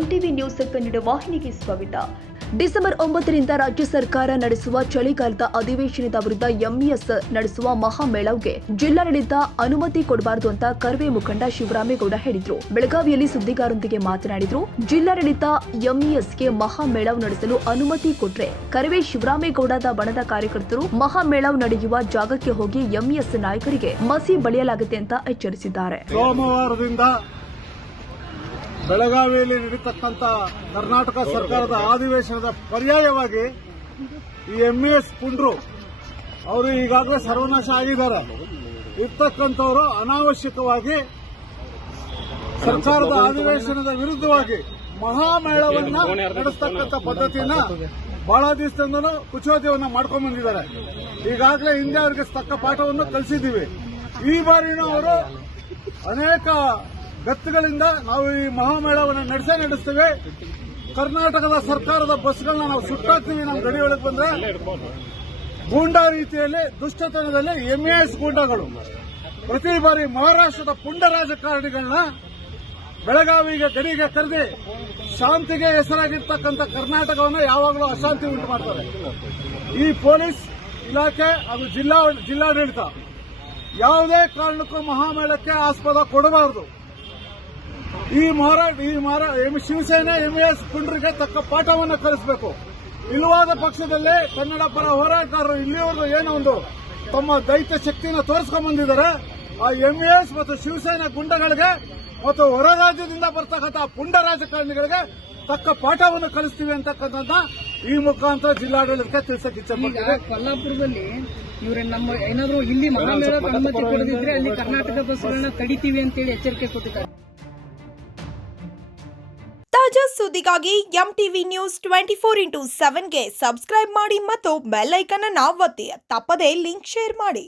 MTV news Kannada ವಾಹಿನಿಗೆ ಸ್ವಾಗತ. December 9ರಿಂದ ರಾಜ್ಯ ಸರ್ಕಾರ ನಡೆಸುವ ಚಳಿಗಾಲದ ಅಧಿವೇಶನದ ವಿರುದ್ಧ ಎಂಇಎಸ್ ನಡೆಸುವ ಮಹಾಮೇಳವ್ಗೆ ಜಿಲ್ಲಾಡಳಿತ ಅನುಮತಿ ಕೊಡಬಾರದು ಅಂತ ಕರ್ವೆ ಮುಖಂಡ ಶಿವರಾಮೇಗೌಡ ಹೇಳಿದ್ರು. ಬೆಳಗಾವಿಯಲ್ಲಿ ಸುದ್ದಿಗಾರರೊಂದಿಗೆ ಮಾತನಾಡಿದ್ರು. ಜಿಲ್ಲಾಡಳಿತ ಎಂಇಎಸ್ಗೆ ಮಹಾಮೇಳವ್ ನಡೆಸಲು ಅನುಮತಿ ಕೊಟ್ರೆ ಕರ್ವೆ ಶಿವರಾಮೇಗೌಡದ ಬಣದ ಕಾರ್ಯಕರ್ತರು ಮಹಾಮೇಳವ್ ನಡೆಯುವ ಜಾಗಕ್ಕೆ ಹೋಗಿ ಎಂಇಎಸ್ ನಾಯಕರಿಗೆ ಮಸಿ ಬಳಿಯಲಾಗುತ್ತೆ ಅಂತ ಎಚ್ಚರಿಸಿದ್ದಾರೆ. ಸೋಮವಾರದಿಂದ ಬೆಳಗಾವಿಯಲ್ಲಿ ನಡೆಯತಕ್ಕಂಥ ಕರ್ನಾಟಕ ಸರ್ಕಾರದ ಅಧಿವೇಶನದ ಪರ್ಯಾಯವಾಗಿ ಈ ಎಂಇಎಸ್ ಪುಂಡ್ರು ಅವರು ಈಗಾಗಲೇ ಸರ್ವನಾಶ ಆಗಿದ್ದಾರೆ. ಇರ್ತಕ್ಕಂಥವರು ಅನಾವಶ್ಯಕವಾಗಿ ಸರ್ಕಾರದ ಅಧಿವೇಶನದ ವಿರುದ್ಧವಾಗಿ ಮಹಾಮೇಳವನ್ನ ನಡೆಸ್ತಕ್ಕಂಥ ಪದ್ಧತಿಯನ್ನ ಬಹಳ ದಿವಸದಿಂದಲೂ ಕುಚೋದ್ಯವನ್ನ ಮಾಡ್ಕೊಂಡ್ ಬಂದಿದ್ದಾರೆ. ಈಗಾಗಲೇ ಹಿಂದೆ ಅವರಿಗೆ ತಕ್ಕ ಪಾಠವನ್ನು ಕಲಿಸಿದ್ದೀವಿ. ಈ ಬಾರಿನೂ ಅವರು ಅನೇಕ ಗತ್ತುಗಳಿಂದ ನಾವು ಈ ಮಹಾಮೇಳವನ್ನು ನಡೆಸ್ತೇವೆ. ಕರ್ನಾಟಕದ ಸರ್ಕಾರದ ಬಸ್ಗಳನ್ನ ನಾವು ಸುಟ್ಟಾಕ್ತೀವಿ. ನಮ್ಮ ಗಡಿ ಒಳಗೆ ಬಂದ್ರೆ ಗೂಂಡಾ ರೀತಿಯಲ್ಲಿ ದುಷ್ಟತನದಲ್ಲಿ ಎಂಇಎಸ್ ಗೂಂಡಾಗಳು ಪ್ರತಿ ಬಾರಿ ಮಹಾರಾಷ್ಟ್ರದ ಪುಂಡ ರಾಜಕಾರಣಿಗಳನ್ನ ಬೆಳಗಾವಿಗೆ ಗಡಿಗೆ ಕರೆದಿ ಶಾಂತಿಗೆ ಹೆಸರಾಗಿರ್ತಕ್ಕಂಥ ಕರ್ನಾಟಕವನ್ನು ಯಾವಾಗಲೂ ಅಶಾಂತಿ ಉಂಟು ಮಾಡ್ತಾರೆ. ಈ ಪೊಲೀಸ್ ಇಲಾಖೆ ಹಾಗೂ ಜಿಲ್ಲಾಡಳಿತ ಯಾವುದೇ ಕಾರಣಕ್ಕೂ ಮಹಾಮೇಳಕ್ಕೆ ಆಸ್ಪದ ಕೊಡಬಾರದು. ಈ ಶಿವಸೇನೆ ಎಂಇಎಸ್ ಪುಂಡ್ರಿಗೆ ತಕ್ಕ ಪಾಠವನ್ನು ಕಲಿಸಬೇಕು. ಇಲ್ಲವಾದ ಪಕ್ಷದಲ್ಲಿ ಕನ್ನಡ ಪರ ಹೋರಾಟಗಾರರು ಇಲ್ಲಿವರೆಗೂ ಏನೋ ಒಂದು ತಮ್ಮ ದೈತ್ಯ ಶಕ್ತಿಯನ್ನು ತೋರಿಸ್ಕೊಂಡ್ ಬಂದಿದ್ದಾರೆ. ಆ ಎಂಇಎಸ್ ಮತ್ತು ಶಿವಸೇನೆ ಗುಂಡಗಳಿಗೆ ಮತ್ತು ಹೊರ ರಾಜ್ಯದಿಂದ ಬರ್ತಕ್ಕಂಥ ಪುಂಡ ರಾಜಕಾರಣಿಗಳಿಗೆ ತಕ್ಕ ಪಾಠವನ್ನು ಕಲಿಸ್ತೀವಿ ಅಂತಕ್ಕಂಥ ಈ ಮುಖಾಂತರ ಜಿಲ್ಲಾಡಳಿತಕ್ಕೆ ತಿಳಿಸಕ್ಕೆ ಇಚ್ಛೆಪಡ್ತೀವಿ. ಕೊಲ್ಲಾಪುರದಲ್ಲಿ ಇವ್ರೆ ನಮ್ಮ ಏನಾದರೂ ಇಲ್ಲಿ ಮಹಾಮೇಳ ಅನುಮತಿ ಕೊಡದಿದ್ರೆ ಅಲ್ಲಿ ಕರ್ನಾಟಕ ಬಸ್ಗಳನ್ನ ತಡಿತೀವಿ ಅಂತೇಳಿ ಎಚ್ಚರಿಕೆ ಕೊಟ್ಟಿದ್ದಾರೆ. ತಾಜಾ ಸುದ್ದಿಗಾಗಿ ಎಂಟಿವಿ ನ್ಯೂಸ್ 24x7ಗೆ ಸಬ್ಸ್ಕ್ರೈಬ್ ಮಾಡಿ ಮತ್ತು ಬೆಲ್ ಐಕಾನ್ ಅನ್ನು ಒತ್ತಿ. ತಪ್ಪದೇ ಲಿಂಕ್ ಶೇರ್ ಮಾಡಿ.